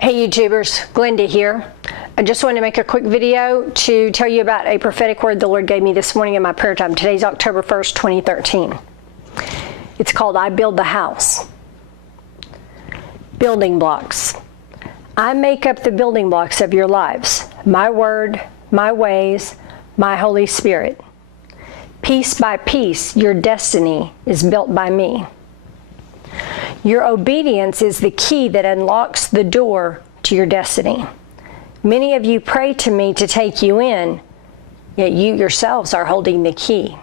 Hey YouTubers, Glenda here. I just wanted to make a quick video to tell you about a prophetic word the Lord gave me this morning in my prayer time. Today's October 1st, 2013. It's called I Build the House. Building blocks. I make up the building blocks of your lives. My word, my ways, my Holy Spirit. Piece by piece, your destiny is built by me. Your obedience is the key that unlocks the door to your destiny. Many of you pray to me to take you in, yet you yourselves are holding the key.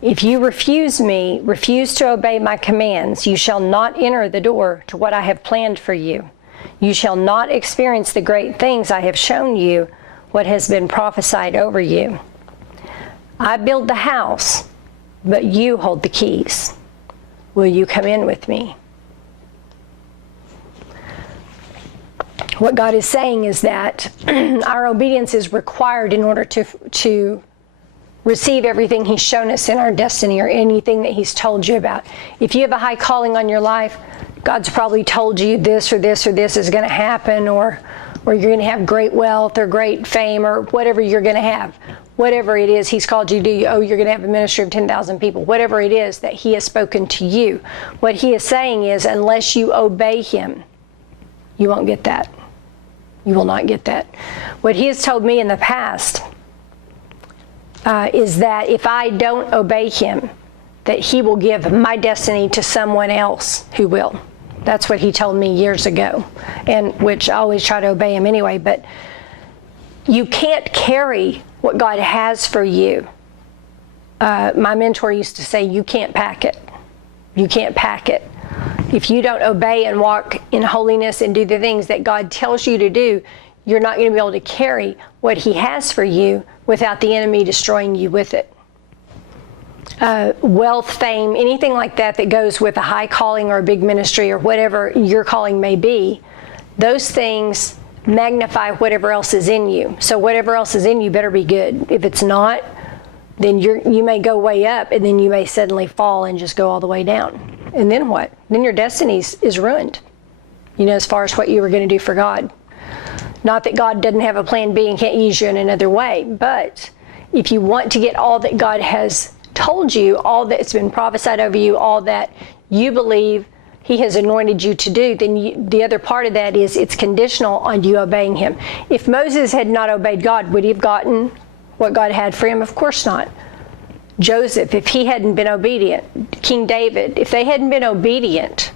If you refuse me, refuse to obey my commands, you shall not enter the door to what I have planned for you. You shall not experience the great things I have shown you, what has been prophesied over you. I build the house, but you hold the keys. Will you come in with me? What God is saying is that our obedience is required in order to receive everything He's shown us in our destiny or anything that He's told you about. If you have a high calling on your life, God's probably told you this or this or this is going to happen, or you're going to have great wealth or great fame or whatever you're going to have. Whatever it is He's called you to do, you're going to have a ministry of 10,000 people. Whatever it is that He has spoken to you, what He is saying is, unless you obey Him, you won't get that. You will not get that. What He has told me in the past is that if I don't obey Him, that He will give my destiny to someone else who will. That's what He told me years ago, and which I always try to obey Him anyway. But you can't carry what God has for you. My mentor used to say, you can't pack it. You can't pack it. If you don't obey and walk in holiness and do the things that God tells you to do, you're not going to be able to carry what He has for you without the enemy destroying you with it. Wealth, fame, anything like that that goes with a high calling or a big ministry or whatever your calling may be, those things magnify whatever else is in you. So whatever else is in you better be good. If it's not, then you may go way up, and then you may suddenly fall and just go all the way down. And then what? Then your destiny is ruined, as far as what you were going to do for God. Not that God doesn't have a plan B and can't use you in another way, but if you want to get all that God has told you, all that's been prophesied over you, all that you believe He has anointed you to do, then the other part of that is it's conditional on you obeying Him. If Moses had not obeyed God, would he have gotten what God had for him? Of course not. Joseph, if he hadn't been obedient, King David, if they hadn't been obedient,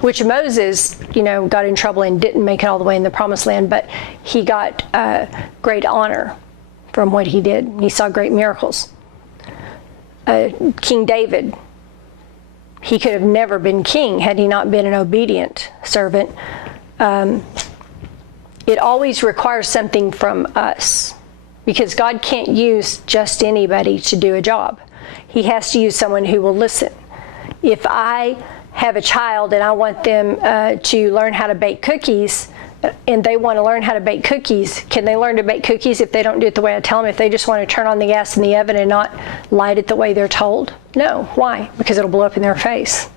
which Moses, got in trouble and didn't make it all the way in the promised land, but he got great honor from what he did. He saw great miracles. King David, he could have never been king had he not been an obedient servant. It always requires something from us, because God can't use just anybody to do a job. He has to use someone who will listen. If I have a child and I want them to learn how to bake cookies, and they want to learn how to bake cookies, can they learn to bake cookies if they don't do it the way I tell them? If they just want to turn on the gas in the oven and not light it the way they're told? No. Why? Because it'll blow up in their face.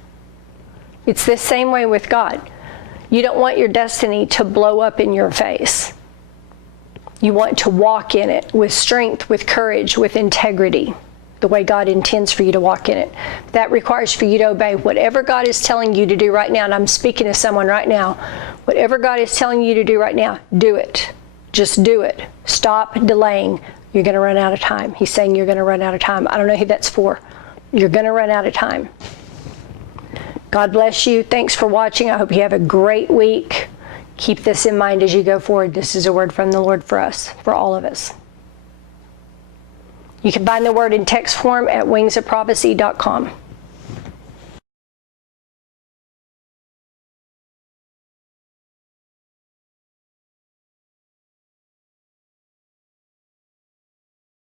It's the same way with God. You don't want your destiny to blow up in your face. You want to walk in it with strength, with courage, with integrity, the way God intends for you to walk in it. That requires for you to obey whatever God is telling you to do right now. And I'm speaking to someone right now. Whatever God is telling you to do right now, do it. Just do it. Stop delaying. You're going to run out of time. He's saying you're going to run out of time. I don't know who that's for. You're going to run out of time. God bless you. Thanks for watching. I hope you have a great week. Keep this in mind as you go forward. This is a word from the Lord for us, for all of us. You can find the word in text form at wingsofprophecy.com.